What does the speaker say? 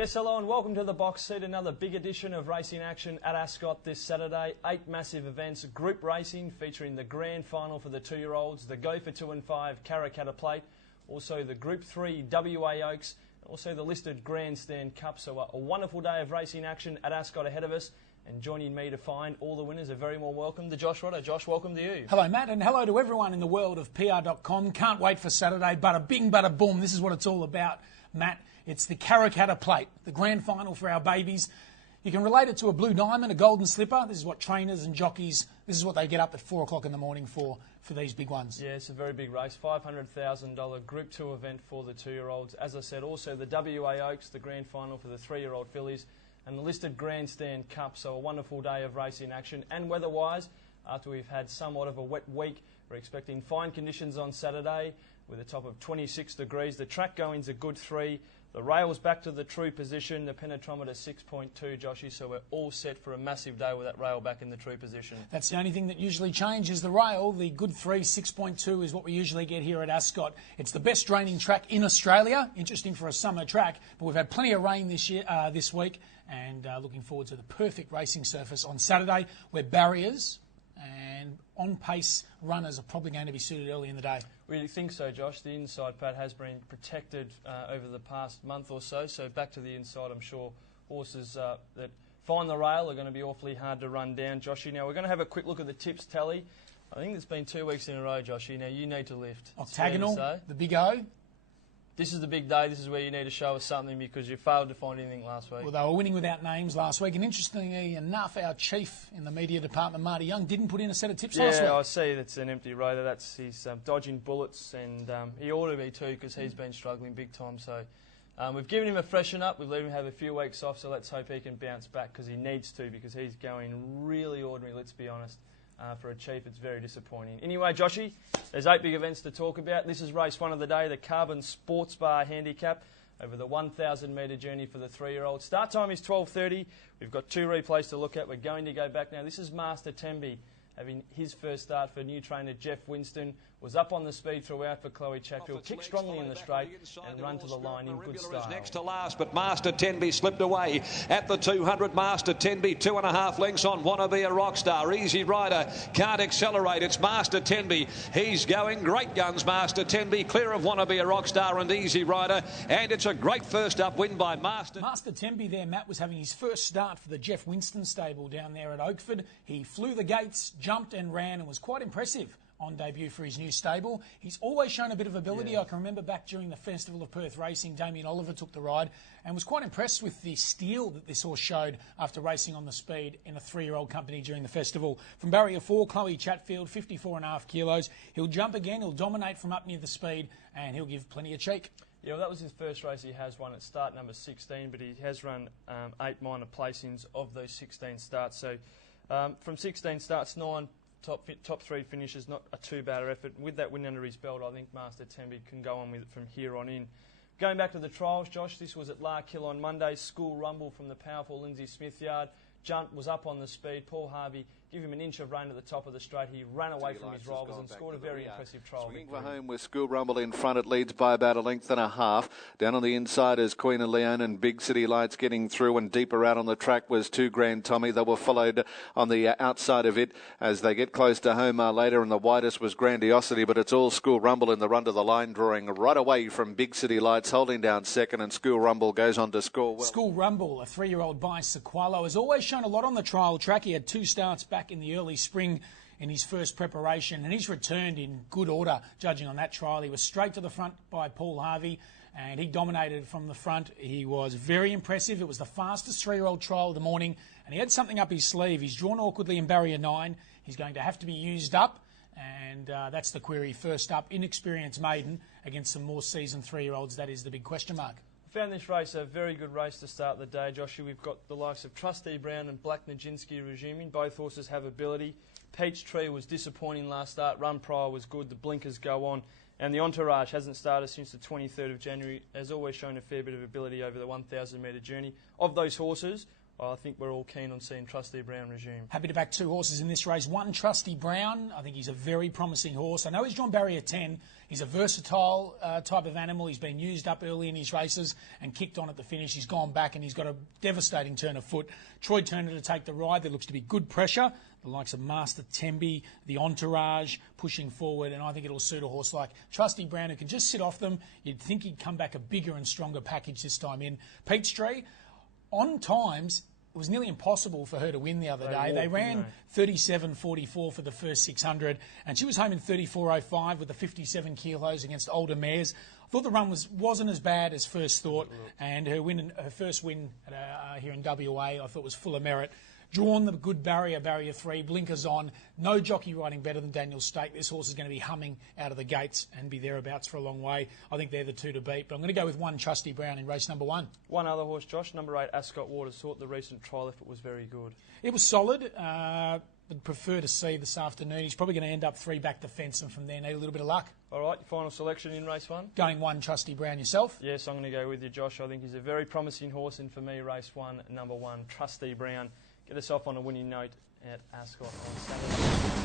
Yes, hello and welcome to the Box Seat, another big edition of racing action at Ascot this Saturday. 8 massive events, group racing featuring the grand final for the 2-year-olds, the Go for 2 and 5 Karrakatta Plate, also the Group 3 WA Oaks, also the listed Grandstand Cup. So a wonderful day of racing action at Ascot ahead of us. And joining me to find all the winners, a very warm welcome to Josh Rodder. Josh, welcome to you. Hello, Matt, and hello to everyone in the world of PR.com. Can't wait for Saturday. Bada bing, bada boom. This is what it's all about, Matt. It's the Karrakatta Plate, the grand final for our babies. You can relate it to a blue diamond, a golden slipper. This is what trainers and jockeys, this is what they get up at 4 o'clock in the morning for these big ones. Yeah, it's a very big race. $500,000 Group 2 event for the 2-year-olds. As I said, also the WA Oaks, the grand final for the 3-year-old fillies, and the listed Grandstand Cup. So a wonderful day of racing action. And weather-wise, after we've had somewhat of a wet week, we're expecting fine conditions on Saturday with a top of 26 degrees. The track going's a good 3. The rail's back to the true position. The penetrometer 6.2, Joshy. So we're all set for a massive day with that rail back in the true position. That's the only thing that usually changes, the rail. The good 3, 6.2 is what we usually get here at Ascot. It's the best draining track in Australia. Interesting for a summer track, but we've had plenty of rain this week, and looking forward to the perfect racing surface on Saturday, where barriers and on-pace runners are probably going to be suited early in the day. We think so, Josh. The inside pad has been protected over the past month or so. So back to the inside, I'm sure horses that find the rail are going to be awfully hard to run down, Joshy. Now, we're going to have a quick look at the tips tally. I think it's been 2 weeks in a row, Joshy. Now, you need to lift. Octagonal, the Big O. This is the big day. This is where you need to show us something because you failed to find anything last week. Well, they were winning without names last week. And interestingly enough, our chief in the media department, Marty Young, didn't put in a set of tips last week. Yeah, I see that's an empty rotor. He's dodging bullets, and he ought to be too because he's been struggling big time. So we've given him a freshen up. We've let him have a few weeks off, so let's hope he can bounce back because he needs to, because he's going really ordinary, let's be honest. For a chief, it's very disappointing. Anyway, Joshy, there's 8 big events to talk about. This is race 1 of the day, the Carbon Sports Bar Handicap over the 1,000-metre journey for the 3-year-old. Start time is 12:30. We've got 2 replays to look at. We're going to go back now. This is Master Tembi having his first start for new trainer Jeff Winston. Was up on the speed throughout for Chloe Chatfield, kicked strongly in the straight and run to the line in good style. Next to last, but Master Tenby slipped away at the 200. Master Tenby 2.5 lengths on Wanna Be a Rockstar. Easy Rider can't accelerate. It's Master Tenby. He's going great guns, Master Tenby, clear of Wanna Be a Rockstar and Easy Rider, and it's a great first up win by Master. Master Tenby there, Matt, was having his first start for the Jeff Winston stable down there at Oakford. He flew the gates, jumped and ran, and was quite impressive on debut for his new stable. He's always shown a bit of ability. I can remember back during the Festival of Perth Racing, Damien Oliver took the ride and was quite impressed with the steel that this horse showed after racing on the speed in a 3-year-old company during the festival. From barrier 4, Chloe Chatfield, 54.5 kilos. He'll jump again, he'll dominate from up near the speed, and he'll give plenty of cheek. Yeah, well, that was his first race he has won at start number 16, but he has run 8 minor placings of those 16 starts. So from 16 starts, 9 top 3 finishes, not a too bad effort. With that win under his belt, I think Master Temby can go on with it from here on in. Going back to the trials, Josh, this was at Larkhill on Monday. School Rumble from the powerful Lindsay Smith yard. Junt was up on the speed. Paul Harvey give him an inch of rain at the top of the straight. He ran away from his rivals and scored a very impressive trial victory. Swinging for home with School Rumble in front. It leads by about 1.5 lengths. Down on the inside is Queen of Leon and Big City Lights getting through, and deeper out on the track was 2 Grand Tommy. They were followed on the outside of it as they get close to home later, and the widest was Grandiosity, but it's all School Rumble in the run to the line, drawing right away from Big City Lights, holding down second, and School Rumble goes on to score well. School Rumble, a 3-year-old by Sequalo, has always shown a lot on the trial track. He had 2 starts back in the early spring in his first preparation, and he's returned in good order, judging on that trial. He was straight to the front by Paul Harvey, and he dominated from the front. He was very impressive. It was the fastest 3-year-old trial of the morning, and he had something up his sleeve. He's drawn awkwardly in barrier 9. He's going to have to be used up, and that's the query. First up, inexperienced maiden against some more seasoned 3-year-olds. That is the big question mark. Found this race a very good race to start the day, Joshua. We've got the likes of Trustee Brown and Black Nijinsky resuming. Both horses have ability. Peachtree was disappointing last start. Run Prior was good. The blinkers go on. And the Entourage hasn't started since the 23rd of January. Has always shown a fair bit of ability over the 1,000-metre journey. Of those horses, I think we're all keen on seeing Trusty Brown resume. Happy to back 2 horses in this race. 1, Trusty Brown. I think he's a very promising horse. I know he's drawn barrier 10. He's a versatile type of animal. He's been used up early in his races and kicked on at the finish. He's gone back and he's got a devastating turn of foot. Troy Turner to take the ride. There looks to be good pressure. The likes of Master Tembi, the Entourage pushing forward, and I think it'll suit a horse like Trusty Brown who can just sit off them. You'd think he'd come back a bigger and stronger package this time in. Peachtree, on times, it was nearly impossible for her to win the other day. They ran 37.44 for the first 600, and she was home in 34.05 with the 57 kilos against older mares. I thought the run wasn't as bad as first thought, and her first win here in WA I thought was full of merit. Drawn the good barrier 3, blinkers on, no jockey riding better than Daniel Stake. This horse is going to be humming out of the gates and be thereabouts for a long way. I think they're the 2 to beat, but I'm going to go with 1, Trusty Brown in race number 1. One other horse, Josh, number 8, Ascot Waters. Thought the recent trial effort was very good. It was solid. Would prefer to see this afternoon. He's probably going to end up 3 back the fence, and from there need a little bit of luck. All right, your final selection in race 1? Going 1, Trusty Brown yourself? Yes, I'm going to go with you, Josh. I think he's a very promising horse, and for me, race 1, number 1, Trusty Brown. Get us off on a winning note at Ascot on Saturday.